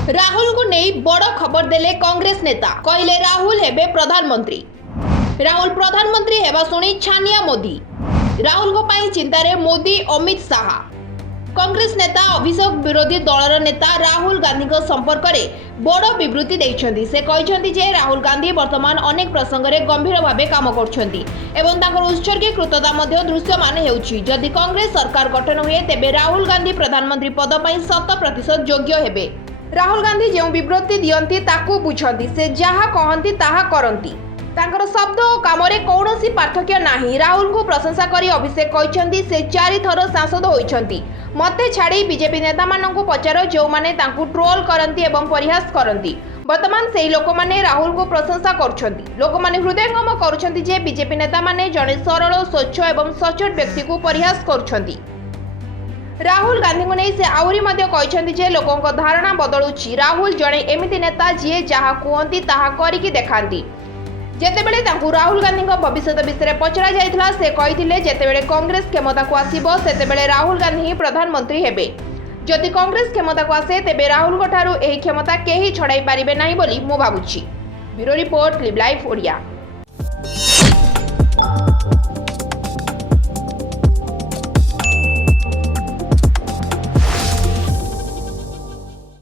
राहुल को नहीं बड़ खबर देले कांग्रेस नेता कहले राहुल हेबे प्रधानमंत्री। राहुल प्रधानमंत्री हेबा सुनी छानिया मोदी। राहुल को पाई चिंता रे मोदी अमित शाह। कांग्रेस नेता अभिषेक विरोधी दलर नेता राहुल गांधी को संपर्क में बड़ विवृत्ति देइछन्ती। से कहिछन्ती जे राहुल गांधी वर्तमान अनेक प्रसंग रे गंभीर भावे काम करछन्ती एवं ताकर उत्सर्गीकृतता मध्ये दृश्यमान हेउछि। जदि कांग्रेस सरकार गठन हुए तेबे राहुल गांधी प्रधानमंत्री पद पई 100% योग्य हेबे। राहुल गांधी जो विवृत्ति दियंती ताकू बुझंती, से जहा कहंती ताहा करंती। तांकर शब्द और काम रे कौनसी पार्थक्य नाही। राहुल को प्रशंसा करी अभिषेक कहिछन्ती से 4 थर सांसद होइछन्ती। मते छाड़ी बीजेपी नेता माननकु पचारो जो माने तांकु ट्रोल करंती एवं परिहास करंती। वर्तमान सेही लोक माने राहुल को प्रशंसा करछन्ती। लोक माने हृदयंगम करछन्ती जे बीजेपी नेता माने जने सरल स्वच्छ एवं सचोट व्यक्ति को परिहास करछन्ती। राहुल गांधी को नहीं से आउरी मध्य कहिछन्ती जे लोकंक धारणा बदलुछि। राहुल जणे एमिति नेता जिए जहा कुहंती ताहा करिकि देखांती। जेतेबेले तांकु राहुल गांधी भविष्य विषय पचरा जाइथिला से कहिथिले जेतेबेले कांग्रेस क्षमता को आसीबो सेतेबेले राहुल गांधी ही प्रधानमंत्री हेबे। जदि कांग्रेस क्षमता को आसे तेबे राहुल ठारू एही क्षमता केही छड़ाई पारिबे नाही बोली मु भाबुछि। Bureau report live life Odia.